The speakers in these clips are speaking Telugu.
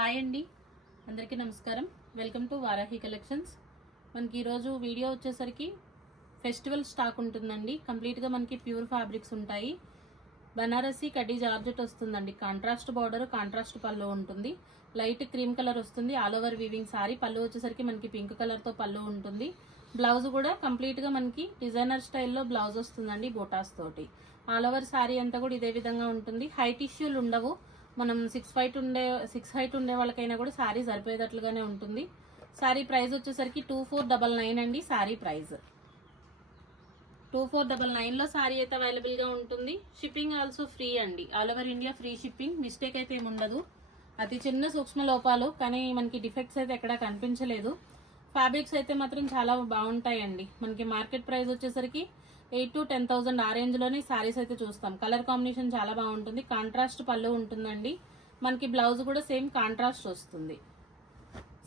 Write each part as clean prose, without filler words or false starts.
హాయ్ అండి, అందరికీ నమస్కారం. Welcome to Varahi collections. మనకి ఈరోజు వీడియో వచ్చేసరికి ఫెస్టివల్ స్టాక్ ఉంటుందండి. కంప్లీట్గా మనకి ప్యూర్ ఫ్యాబ్రిక్స్ ఉంటాయి. బనారసి కడ్డీ జార్జెట్ వస్తుందండి. కాంట్రాస్ట్ బార్డర్, కాంట్రాస్ట్ పళ్ళు ఉంటుంది. లైట్ క్రీమ్ కలర్ వస్తుంది. All over weaving sorry. పళ్ళు వచ్చేసరికి మనకి పింక్ కలర్తో పళ్ళు ఉంటుంది. బ్లౌజ్ కూడా కంప్లీట్గా మనకి డిజైనర్ స్టైల్లో బ్లౌజ్ వస్తుందండి, బోటాస్ తోటి. ఆల్ ఓవర్ సారీ అంతా కూడా ఇదే విధంగా ఉంటుంది. హై టిష్యూలు ఉండవు. మనం 6 హైట్ ఉండే వాళ్ళకైనా కూడా శారీ సరిపోయేటట్లుగానే ఉంటుంది. శారీ ప్రైస్ వచ్చేసరికి 2499 అండి. శారీ ప్రైస్ 2499లో శారీ అయితే అవైలబుల్గా ఉంటుంది. షిప్పింగ్ ఆల్సో ఫ్రీ అండి. All over India free shipping. Mistake అయితే ఏముండదు. అతి చిన్న సూక్ష్మ లోపాలు, కానీ మనకి డిఫెక్ట్స్ అయితే ఎక్కడా కనిపించలేదు. ఫ్యాబ్రిక్స్ అయితే మాత్రం చాలా బాగుంటాయండి. మనకి మార్కెట్ ప్రైస్ వచ్చేసరికి 8,000 to 10,000 ఆ రేంజ్లోనే శారీస్ అయితే చూస్తాం. కలర్ కాంబినేషన్ చాలా బాగుంటుంది. కాంట్రాస్ట్ పళ్ళు ఉంటుందండి. మనకి బ్లౌజ్ కూడా సేమ్ కాంట్రాస్ట్ వస్తుంది.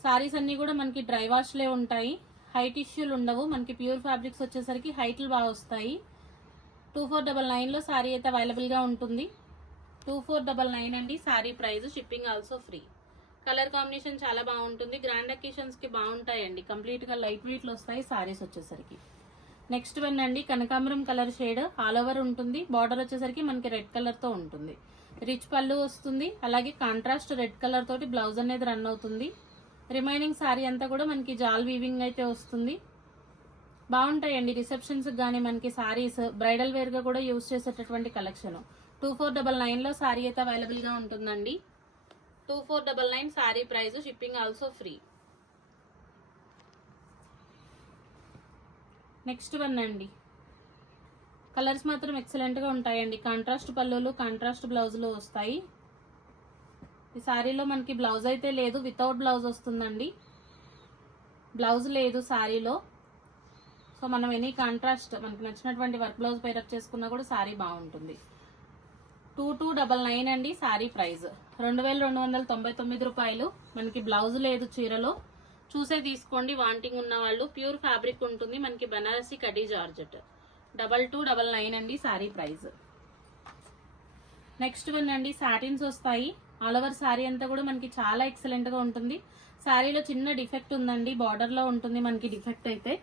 శారీస్ అన్నీ కూడా మనకి డ్రై వాష్లే ఉంటాయి. హైట్ ఇష్యూలు ఉండవు. మనకి ప్యూర్ ఫ్యాబ్రిక్స్ వచ్చేసరికి హైట్లు బాగా వస్తాయి. 2499లో శారీ అయితే అవైలబుల్గా ఉంటుంది. 2499 అండి sari price. Shipping also free. Colour combination చాలా బాగుంటుంది. గ్రాండ్ అకేషన్స్కి బాగుంటాయండి. కంప్లీట్గా లైట్ వెయిట్లో వస్తాయి శారీస్ వచ్చేసరికి. నెక్స్ట్ వన్ అండి, కనకాంబరం కలర్ షేడ్. ఆల్ ఓవర్ ఉంటుంది. బార్డర్ వచ్చేసరికి మనకి రెడ్ కలర్తో ఉంటుంది. రిచ్ పళ్ళు వస్తుంది. అలాగే కాంట్రాస్ట్ రెడ్ కలర్ తోటి బ్లౌజ్ అనేది రన్ అవుతుంది. రిమైనింగ్ శారీ అంతా కూడా మనకి జాల్ వీవింగ్ అయితే వస్తుంది. బాగుంటాయండి రిసెప్షన్స్ కానీ మనకి శారీస్ బ్రైడల్ వేర్గా కూడా యూజ్ చేసేటటువంటి కలెక్షన్. 2499లో శారీ అయితే అవైలబుల్గా ఉంటుందండి. 2499 sari price. Shipping also free. Next one అండి, కలర్స్ మాత్రం ఎక్సలెంట్గా ఉంటాయండి. కాంట్రాస్ట్ పళ్ళులు, కాంట్రాస్ట్ బ్లౌజులు వస్తాయి. ఈ శారీలో మనకి బ్లౌజ్ అయితే లేదు, వితౌట్ బ్లౌజ్ వస్తుందండి. బ్లౌజ్ లేదు శారీలో. సో మనం ఎనీ కాంట్రాస్ట్ మనకి నచ్చినటువంటి వర్క్ బ్లౌజ్ పేరప్ చేసుకున్నా కూడా శారీ బాగుంటుంది. 2299 అండి శారీ ప్రైస్. 2299 రూపాయలు. మనకి బ్లౌజ్ లేదు చీరలో. చూసే తీసుకోండి వాంటింగ్ ఉన్న వాళ్ళు. ప్యూర్ ఫ్యాబ్రిక్ ఉంటుంది. మనకి బనారసి కడ్డీ జార్జెట్. 2299 అండి శారీ ప్రైస్. నెక్స్ట్ వన్ అండి, సాటిన్స్ వస్తాయి. ఆల్ ఓవర్ శారీ అంతా కూడా మనకి చాలా ఎక్సలెంట్ గా ఉంటుంది. శారీలో చిన్న డిఫెక్ట్ ఉందండి, బార్డర్ లో ఉంటుంది మనకి డిఫెక్ట్ అయితే.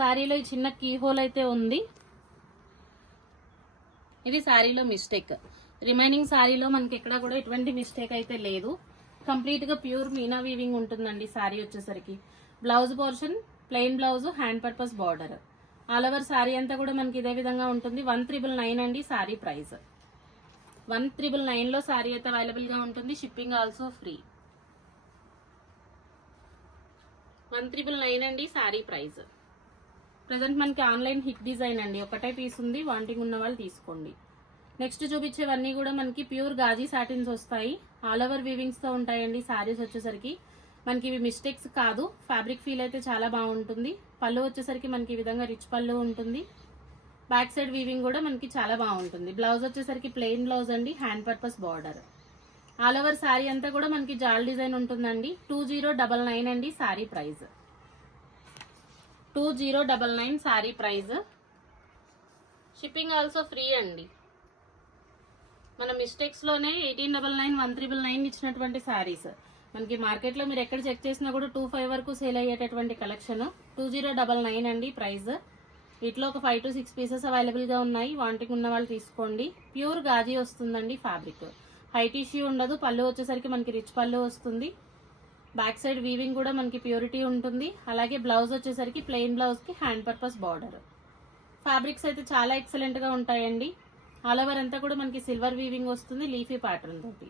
శారీలో చిన్న కీ హోల్ అయితే ఉంది. ఇది శారీలో మిస్టేక్. రిమైనింగ్ శారీలో మనకి ఎక్కడ కూడా ఎటువంటి మిస్టేక్ అయితే లేదు. కంప్లీట్ గా ప్యూర్ మీనా వీవింగ్ ఉంటుందండి శారీ వచ్చేసరికి. Blouse portion plain blouse, hand purpose border. All over sari అంతా కూడా మనకి ఇదే విధంగా ఉంటుంది. 1999 అండి శారీ ప్రైస్. 1999లో శారీ అయితే అవైలబుల్ గా ఉంటుంది. Shipping also free. 1999 అండి శారీ ప్రైస్. ప్రజెంట్ మనకి ఆన్లైన్ హిట్ డిజైన్ అండి. ఒకటే పీస్ ఉంది. వాంటింగ్ ఉన్న వాళ్ళు తీసుకోండి. నెక్స్ట్ చూపించేవన్నీ కూడా మనకి ప్యూర్ గాజీ సాటిన్స్ వస్తాయి. ఆల్ ఓవర్ వీవింగ్స్ తో ఉంటాయండి శారీస్ వచ్చేసరికి. మనకి ఇవి మిస్టేక్స్ కాదు. ఫ్యాబ్రిక్ ఫీల్ అయితే చాలా బాగుంటుంది. పళ్ళు వచ్చేసరికి మనకి ఈ విధంగా రిచ్ పళ్ళు ఉంటుంది. బ్యాక్ సైడ్ వీవింగ్ కూడా మనకి చాలా బాగుంటుంది. బ్లౌజ్ వచ్చేసరికి ప్లెయిన్ బ్లౌజ్ అండి, hand purpose border. All over sari అంతా కూడా మనకి జాల్ డిజైన్ ఉంటుందండి. 2099 అండి sari price. 2099 sari price. Shipping also free అండి. మన మిస్టేక్స్ లోనే 1899, 1999 ఇచ్చినటువంటి శారీస్ మనకి మార్కెట్ లో మీరు ఎక్కడ చెక్ చేసినా కూడా 25 వరకు సేల్ అయ్యేటటువంటి కలెక్షన్. 2099 అండి ప్రైస్. వీటిలో ఒక 5 to 6 పీసెస్ అవైలబుల్ గా ఉన్నాయి. వాంటింగ్ ఉన్న వాళ్ళు తీసుకోండి. ప్యూర్ గాజీ వస్తుందండి ఫ్యాబ్రిక్. హైట్ ఇష్యూ ఉండదు. పళ్ళు వచ్చేసరికి మనకి రిచ్ పళ్ళు వస్తుంది. బ్యాక్ సైడ్ వీవింగ్ కూడా మనకి ప్యూరిటీ ఉంటుంది. అలాగే బ్లౌజ్ వచ్చేసరికి ప్లెయిన్ బ్లౌజ్ కి హ్యాండ్ పర్పస్ బార్డర్. ఫ్యాబ్రిక్స్ అయితే చాలా ఎక్సలెంట్ గా ఉంటాయండి. ఆల్ ఓవర్ అంతా కూడా మనకి సిల్వర్ వీవింగ్ వస్తుంది, లీఫీ ప్యాటర్న్ తోటి.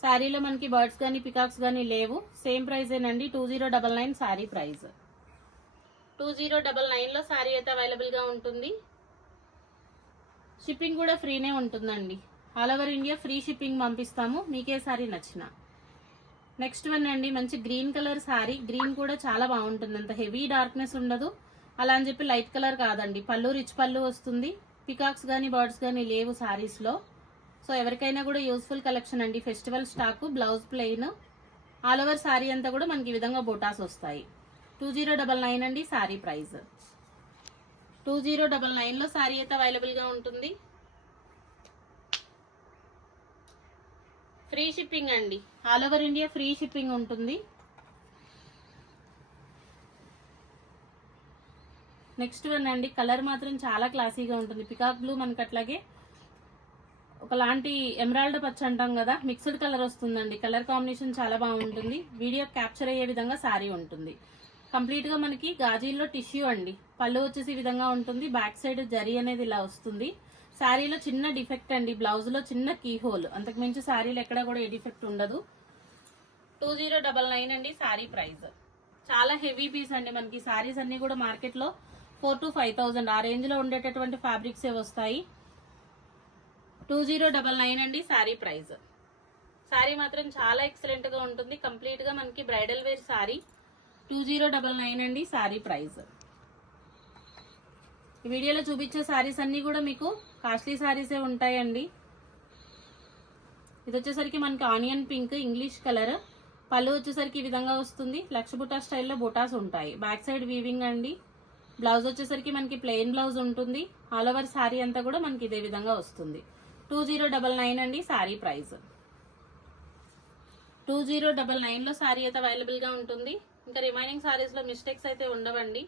శారీలో మనకి బర్డ్స్ కానీ పికాక్స్ కానీ లేవు. సేమ్ ప్రైస్ ఏనండి. 2099 శారీ ప్రైస్. 2099లో శారీ అయితే అవైలబుల్ గా ఉంటుంది. షిప్పింగ్ కూడా ఫ్రీనే ఉంటుందండి. All over India free shipping పంపిస్తాము, మీకే శారీ నచ్చిన. నెక్స్ట్ వన్ అండి, మంచి గ్రీన్ కలర్ శారీ. గ్రీన్ కూడా చాలా బాగుంటుంది. అంత హెవీ డార్క్నెస్ ఉండదు, అలా అని చెప్పి లైట్ కలర్ కాదండి. పళ్ళు రిచ్ పళ్ళు వస్తుంది. పికాక్స్ కానీ బర్డ్స్ కానీ లేవు శారీస్లో. సో ఎవరికైనా కూడా యూస్ఫుల్ కలెక్షన్ అండి. Festival stock. Blouse plain. All over sari అంతా కూడా మనకి ఈ విధంగా బోటాస్ వస్తాయి. 2099 అండి శారీ ప్రైస్. 2099లో శారీ అయితే అవైలబుల్ గా ఉంటుంది. ఫ్రీ షిప్పింగ్ అండి, all over India free shipping ఉంటుంది. నెక్స్ట్ వన్ అండి, కలర్ మాత్రం చాలా క్లాసీగా ఉంటుంది. పికాక్ బ్లూ మనకి అట్లాగే ఒకలాంటి ఎమరాల్డ్ పచ్చ అంటాం కదా, మిక్స్డ్ కలర్ వస్తుందండి. కలర్ కాంబినేషన్ చాలా బాగుంటుంది. వీడియో క్యాప్చర్ అయ్యే విధంగా సారీ ఉంటుంది. కంప్లీట్ గా మనకి గాజీల్లో టిష్యూ అండి. పళ్ళు వచ్చేసి ఈ విధంగా ఉంటుంది. బ్యాక్ సైడ్ జరీ అనేది ఇలా వస్తుంది. శారీలో చిన్న డిఫెక్ట్ అండి, బ్లౌజ్ లో చిన్న కీ హోల్, అంతకు మించి శారీలో ఎక్కడ కూడా ఏ డిఫెక్ట్ ఉండదు. 2099 అండి శారీ ప్రైస్. చాలా హెవీ పీస్ అండి. మనకి శారీస్ అన్ని కూడా మార్కెట్ లో 4,000 to 5,000 ఆ రేంజ్ లో ఉండేటటువంటి ఫ్యాబ్రిక్స్ ఏ వస్తాయి. 2099 అండి శారీ ప్రైస్. శారీ మాత్రం చాలా ఎక్సలెంట్ గా ఉంటుంది. కంప్లీట్ గా మనకి బ్రైడల్ వేర్ శారీ. 2099 అండి శారీ ప్రైస్. ఈ వీడియోలో చూపించే శారీస్ అన్ని కూడా మీకు కాస్ట్లీ శారీసే ఉంటాయండి. ఇది వచ్చేసరికి మనకి ఆనియన్ పింక్ ఇంగ్లీష్ కలర్. పళ్ళు వచ్చేసరికి ఈ విధంగా వస్తుంది. లక్ష బుటా స్టైల్లో బుటాస్ ఉంటాయి. బ్యాక్ సైడ్ వీవింగ్ అండి. బ్లౌజ్ వచ్చేసరికి మనకి ప్లెయిన్ బ్లౌజ్ ఉంటుంది. ఆల్ ఓవర్ శారీ అంతా కూడా మనకి ఇదే విధంగా వస్తుంది. 2099 అండి శారీ ప్రైస్. 2099 లో శారీ అయితే అవైలబుల్ గా ఉంటుంది. ఇంకా రిమైనింగ్ శారీస్ లో మిస్టేక్స్ అయితే ఉండవండి.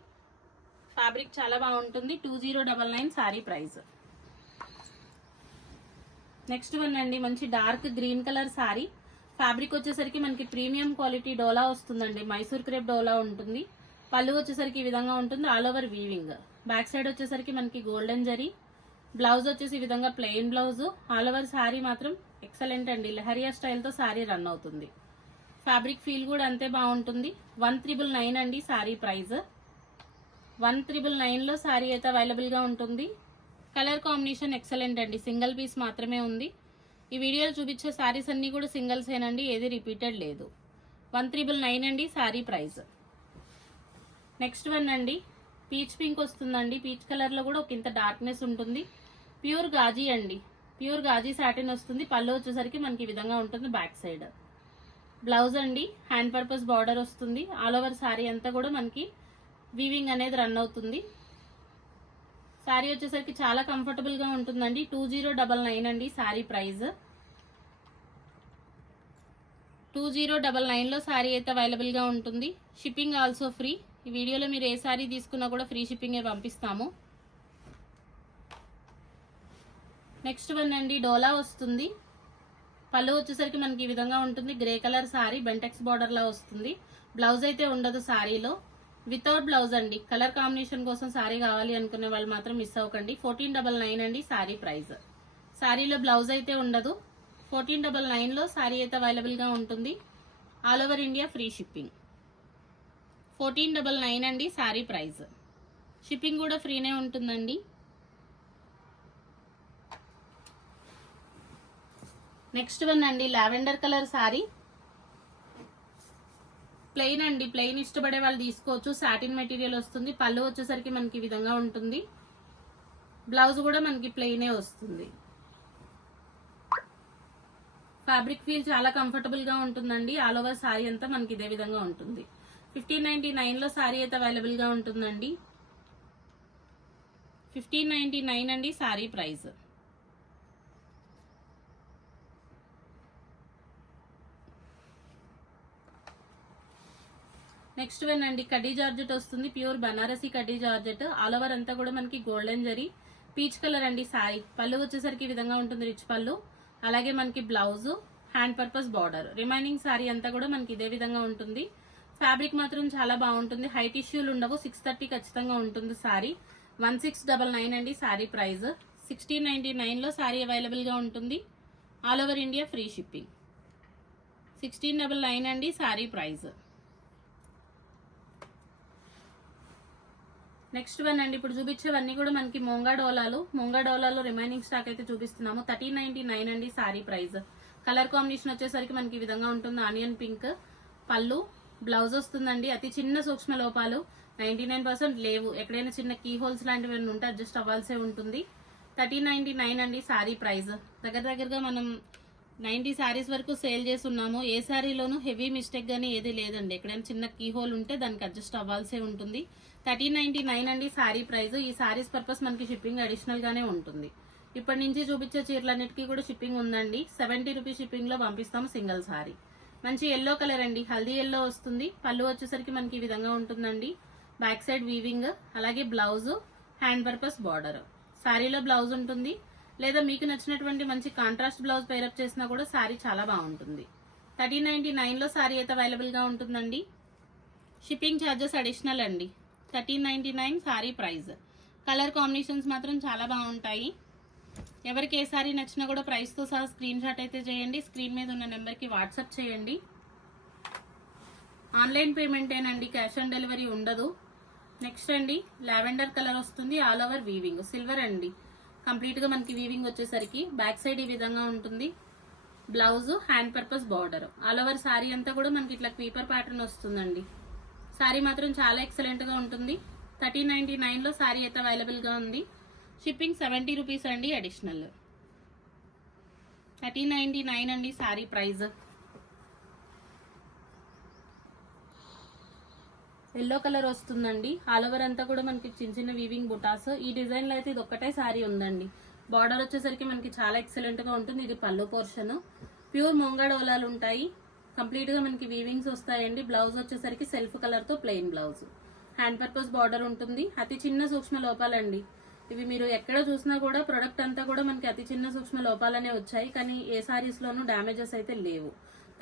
ఫ్యాబ్రిక్ చాలా బాగుంటుంది. 2099 శారీ ప్రైస్. నెక్స్ట్ వన్ అండి, మంచి dark green colour sari. Fabric వచ్చేసరికి మనకి ప్రీమియం క్వాలిటీ డోలా వస్తుందండి. మైసూర్ క్రేప్ డోలా ఉంటుంది. పళ్ళు వచ్చేసరికి ఈ విధంగా ఉంటుంది. All over weaving. Back side వచ్చేసరికి మనకి గోల్డెన్ జరీ. బ్లౌజ్ వచ్చేసి ఈ విధంగా plain blouse. All over sari మాత్రం ఎక్సలెంట్ అండి. లహరియా స్టైల్తో శారీ రన్ అవుతుంది. ఫ్యాబ్రిక్ ఫీల్ కూడా అంతే బాగుంటుంది. 1999 అండి శారీ ప్రైస్. 1999 లో శారీ అయితే అవైలబుల్ గా ఉంటుంది. కలర్ కాంబినేషన్ ఎక్సలెంట్ అండి. సింగిల్ పీస్ మాత్రమే ఉంది. ఈ వీడియోలో చూపించే శారీస్ అన్ని కూడా సింగిల్స్ ఏనండి, ఏది రిపీటెడ్ లేదు. 1999 అండి శారీ ప్రైస్. నెక్స్ట్ వన్ అండి, పీచ్ పింక్ వస్తుందండి. పీచ్ కలర్ లో కూడా ఒక ఇంత డార్క్నెస్ ఉంటుంది. ప్యూర్ గాజీ అండి. ప్యూర్ గాజీ సాటిన్ వస్తుంది. పళ్ళు వచ్చేసరికి మనకి ఈ విధంగా ఉంటుంది. బ్యాక్ సైడ్ బ్లౌజ్ అండి, హ్యాండ్ పర్పస్ బార్డర్ వస్తుంది. ఆల్ ఓవర్ శారీ అంతా కూడా మనకి వీవింగ్ అనేది రన్ అవుతుంది. శారీ వచ్చేసరికి చాలా కంఫర్టబుల్ గా ఉంటుందండి. 2099 అండి శారీ ప్రైస్. 2099 లో శారీ అయితే అవైలబుల్ గా ఉంటుంది. Shipping also free. ఈ వీడియోలో మీరు ఏ శారీ తీసుకున్నా కూడా ఫ్రీ షిప్పింగే పంపిస్తాము. నెక్స్ట్ వన్ అండి, డోలా వస్తుంది. పళ్ళు వచ్చేసరికి మనకి ఈ విధంగా ఉంటుంది. Grey colour sari, Bentex border లా వస్తుంది. బ్లౌజ్ అయితే ఉండదు శారీలో. వితౌట్ బ్లౌజ్ అండి. కలర్ కాంబినేషన్ కోసం శారీ కావాలి అనుకునే వాళ్ళు మాత్రం మిస్ అవ్వకండి. 1499 అండి శారీ ప్రైస్. శారీలో బ్లౌజ్ అయితే ఉండదు. 1499 లో శారీ అయితే అవైలబుల్ గా ఉంటుంది. All over India free shipping. 1499 అండి శారీ ప్రైస్. షిప్పింగ్ కూడా ఫ్రీనే ఉంటుందండి. నెక్స్ట్ వన్ అండి, లావెండర్ కలర్ శారీ. ప్లెయిన్ అండి. ప్లెయిన్ ఇష్టపడే వాళ్ళు తీసుకోవచ్చు. సాటిన్ మెటీరియల్ వస్తుంది. పళ్ళు వచ్చేసరికి మనకి ఈ విధంగా ఉంటుంది. బ్లౌజ్ కూడా మనకి ప్లెయినే వస్తుంది. ఫ్యాబ్రిక్ ఫీల్ చాలా కంఫర్టబుల్ గా ఉంటుందండి. ఆల్ ఓవర్ శారీ అంతా మనకి ఇదే విధంగా ఉంటుంది. 1599 లో శారీ అయితే అవైలబుల్ గా ఉంటుందండి. 1599 అండి శారీ ప్రైస్. నెక్స్ట్ వన్ అండి, కడ్డీ జార్జెట్ వస్తుంది. ప్యూర్ బనారసి కడ్డీ జార్జెట్. ఆల్ ఓవర్ అంతా కూడా మనకి గోల్డెన్ జరీ. పీచ్ కలర్ అండి శారీ. పళ్ళు వచ్చేసరికి ఈ విధంగా ఉంటుంది. రిచ్ పళ్ళు. అలాగే మనకి blouse, hand purpose border. Remaining sari అంతా కూడా మనకి ఇదే విధంగా ఉంటుంది. ఫ్యాబ్రిక్ మాత్రం చాలా బాగుంటుంది. హై టిష్యూలు ఉండవు. 630 ఖచ్చితంగా ఉంటుంది శారీ. 1699 అండి శారీ ప్రైస్. 1699 లో శారీ అవైలబుల్ గా ఉంటుంది. All over India free shipping. 1699 అండి శారీ ప్రైస్. నెక్స్ట్ వన్ అండి, ఇప్పుడు చూపించేవన్నీ కూడా మనకి మొంగా డోలాలు. మొంగా డోలాలో రిమైనింగ్ స్టాక్ అయితే చూపిస్తున్నాము. 1399 అండి శారీ ప్రైస్. కలర్ కాంబినేషన్ వచ్చేసరికి మనకి ఈ విధంగా ఉంటుంది. Onion pink. పళ్ళు, బ్లౌజ్ వస్తుందండి. అతి చిన్న సూక్ష్మ లోపాలు 99% లేవు. ఎక్కడైనా చిన్న కీ హోల్స్ లాంటివి ఉంటే అడ్జస్ట్ అవ్వాల్సే ఉంటుంది. 1399 అండి శారీ ప్రైస్. దగ్గరగా మనం 90 శారీస్ వరకు సేల్ చేసి ఉన్నాము. ఏ శారీలోనూ హెవీ మిస్టేక్ గానీ ఏది లేదండి. ఎక్కడైనా చిన్న కీ హోల్ ఉంటే దానికి అడ్జస్ట్ అవ్వాల్సే ఉంటుంది. 1399 అండి శారీ ప్రైస్. ఈ శారీస్ పర్పస్ మనకి షిప్పింగ్ అడిషనల్ గానే ఉంటుంది. ఇప్పటి నుంచి చూపించే చీరలన్నిటికీ కూడా షిప్పింగ్ ఉందండి. 70 రూపీస్ షిప్పింగ్ లో పంపిస్తాము సింగిల్ సారీ. మంచి ఎల్లో కలర్ అండి, హల్దీ ఎల్లో వస్తుంది. పళ్ళు వచ్చేసరికి మనకి ఈ విధంగా ఉంటుందండి. బ్యాక్ సైడ్ వీవింగ్, అలాగే బ్లౌజ్, హ్యాండ్ పర్పస్ బార్డర్. శారీలో బ్లౌజ్ ఉంటుంది, లేదా మీకు నచ్చినటువంటి మంచి కాంట్రాస్ట్ బ్లౌజ్ పేరప్ చేసినా కూడా శారీ చాలా బాగుంటుంది. 1399 లో శారీ అయితే అవైలబుల్ గా ఉంటుందండి. షిప్పింగ్ ఛార్జెస్ అడిషనల్ అండి. 1399 శారీ ప్రైస్. కలర్ కాంబినేషన్స్ మాత్రం చాలా బాగుంటాయి. ఎవరికి ఏ సారీ నచ్చినా కూడా ప్రైస్ తో సహా స్క్రీన్ షాట్ అయితే చేయండి. స్క్రీన్ మీద ఉన్న నెంబర్కి వాట్సాప్ చేయండి. ఆన్లైన్ పేమెంటేనండి, క్యాష్ ఆన్ డెలివరీ ఉండదు. నెక్స్ట్ అండి లావెండర్ కలర్ వస్తుంది, ఆల్ ఓవర్ వీవింగ్, సిల్వర్ అండి. కంప్లీట్ గా మనకి వీవింగ్ వచ్చేసరికి బ్యాక్ సైడ్ ఈ విధంగా ఉంటుంది. Blouse, hand purpose border. All over sorry అంతా కూడా మనకి ఇట్లా క్రీపర్ ప్యాటర్న్ వస్తుందండి. సారీ మాత్రం చాలా ఎక్సలెంట్ గా ఉంటుంది. 1399 లో సారీ అయితే అవైలబుల్ గా ఉంది. షిప్పింగ్ 70 రూపీస్ అండి అడిషనల్. 1399 అండి సారీ ప్రైస్. ఎల్లో కలర్ వస్తుందండి. ఆల్ ఓవర్ అంతా కూడా మనకి చిన్న చిన్న వీవింగ్ బుటాస్. ఈ డిజైన్ లో అయితే ఇది ఒక్కటే సారీ ఉందండి. బార్డర్ వచ్చేసరికి మనకి చాలా ఎక్సలెంట్ గా ఉంటుంది. ఇది పళ్ళు పోర్షన్. ప్యూర్ ముంగా డోలాలు ఉంటాయి. కంప్లీట్ గా మనకి వీవింగ్స్ వస్తాయండి. బ్లౌజ్ వచ్చేసరికి సెల్ఫ్ కలర్ తో plain blouse, hand purpose border ఉంటుంది. అతి చిన్న సూక్ష్మ లోపాలండి ఇవి. మీరు ఎక్కడ చూసినా కూడా ప్రొడక్ట్ అంతా కూడా మనకి అతి చిన్న సూక్ష్మ లోపాలనే వచ్చాయి, కానీ ఏ సారీస్ లోనూ డ్యామేజెస్ అయితే లేవు.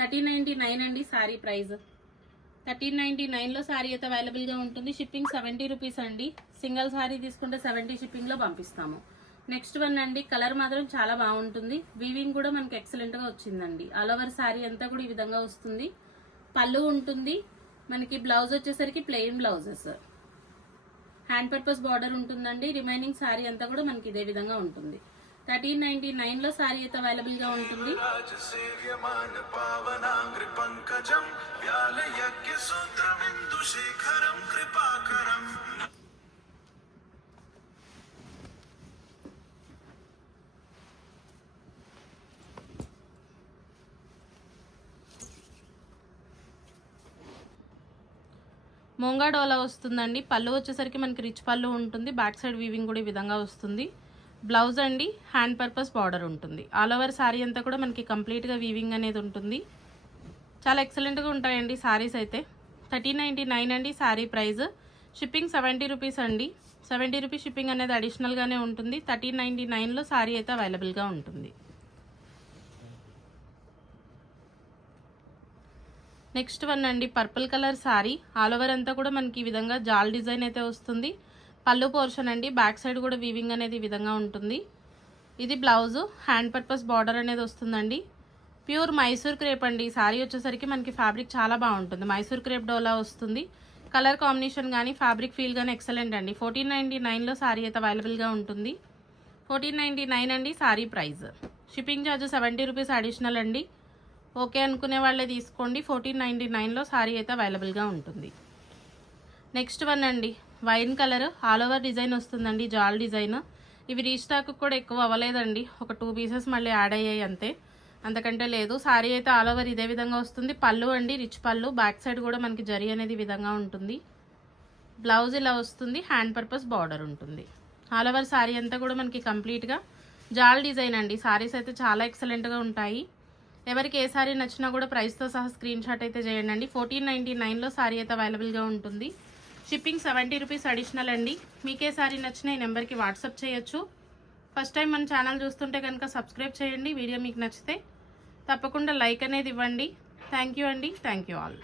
1399 అండి సారీ ప్రైస్. 1399 లో సారీ అయితే అవైలబుల్ గా ఉంటుంది. షిప్పింగ్ 70 రూపీస్ అండి. సింగిల్ సారీ తీసుకుంటే 70 షిప్పింగ్ లో పంపిస్తాము. నెక్స్ట్ వన్ అండి, కలర్ మాత్రం చాలా బాగుంటుంది. వీవింగ్ కూడా మనకి ఎక్సలెంట్ గా వచ్చిందండి. ఆల్ ఓవర్ సారీ అంతా కూడా ఈ విధంగా వస్తుంది. పళ్ళు ఉంటుంది మనకి. బ్లౌజ్ వచ్చేసరికి plain blouses, hand purpose border ఉంటుందండి. రిమైనింగ్ సారీ అంతా కూడా మనకి ఇదే విధంగా ఉంటుంది. 1399 లో సారీ అయితే అవైలబుల్ గా ఉంటుంది. మోంగా డోలా వస్తుందండి. పళ్ళు వచ్చేసరికి మనకి రిచ్ పళ్ళు ఉంటుంది. బ్యాక్ సైడ్ వీవింగ్ కూడా ఈ విధంగా వస్తుంది. బ్లౌజ్ అండి, హ్యాండ్ పర్పస్ బార్డర్ ఉంటుంది. ఆల్ ఓవర్ సారీ అంతా కూడా మనకి కంప్లీట్గా వీవింగ్ అనేది ఉంటుంది. చాలా ఎక్సలెంట్గా ఉంటాయండి సారీస్ అయితే. 1399 అండి సారీ ప్రైస్. షిప్పింగ్ 70 రూపీస్ అండి. 70 రూపీస్ షిప్పింగ్ అనేది అడిషనల్గానే ఉంటుంది. 1399 లో సారీ అయితే అవైలబుల్గా ఉంటుంది. నెక్స్ట్ వన్ అండి, purple colour sorry. All over అంతా కూడా మనకి ఈ విధంగా జాల్ డిజైన్ అయితే వస్తుంది. పళ్ళు పోర్షన్ అండి. బ్యాక్ సైడ్ కూడా వీవింగ్ అనేది ఈ విధంగా ఉంటుంది. ఇది బ్లౌజ్, హ్యాండ్ పర్పస్ బార్డర్ అనేది వస్తుందండి. ప్యూర్ మైసూర్ క్రేప్ అండి. సారీ వచ్చేసరికి మనకి ఫ్యాబ్రిక్ చాలా బాగుంటుంది. మైసూర్ క్రేప్ డోలా వస్తుంది. కలర్ కాంబినేషన్ కానీ ఫ్యాబ్రిక్ ఫీల్ కానీ ఎక్సలెంట్ అండి. 1499 లో సారీ అయితే అవైలబుల్గా ఉంటుంది. 1499 అండి sorry price. Shipping charge 70 rupees additional అండి. ఓకే అనుకునే వాళ్ళే తీసుకోండి. 1499 లో సారీ అయితే అవైలబుల్గా ఉంటుంది. నెక్స్ట్ వన్ అండి, wine colour. All over design వస్తుందండి, జాల్ డిజైన్. ఇవి రీస్టాక్ కూడా ఎక్కువ అవ్వలేదండి. ఒక 2 పీసెస్ మళ్ళీ యాడ్ అయ్యాయి అంతే, అంతకంటే లేదు. సారీ అయితే ఆల్ ఓవర్ ఇదే విధంగా వస్తుంది. పళ్ళు అండి, రిచ్ పళ్ళు. బ్యాక్ సైడ్ కూడా మనకి జరీ అనేది ఈ విధంగా ఉంటుంది. బ్లౌజ్ ఇలా వస్తుంది, హ్యాండ్ పర్పస్ బార్డర్ ఉంటుంది. ఆల్ ఓవర్ సారీ అంతా కూడా మనకి కంప్లీట్గా జాల్ డిజైన్ అండి. సారీస్ అయితే చాలా ఎక్సలెంట్గా ఉంటాయి. ఎవరికి ఏ సారీ నచ్చినా కూడా ప్రైస్తో సహా స్క్రీన్ షాట్ అయితే చేయండి. 1499 లో సారీ అయితే అవైలబుల్గా ఉంటుంది. షిప్పింగ్ 70 రూపీస్ అడిషనల్ అండి. మీకే సారీ నచ్చినా ఈ నెంబర్కి వాట్సాప్ చేయొచ్చు. ఫస్ట్ టైం మన ఛానల్ చూస్తుంటే కనుక సబ్స్క్రైబ్ చేయండి. వీడియో మీకు నచ్చితే తప్పకుండా లైక్ అనేది ఇవ్వండి. థ్యాంక్ యూ అండి. Thank you all.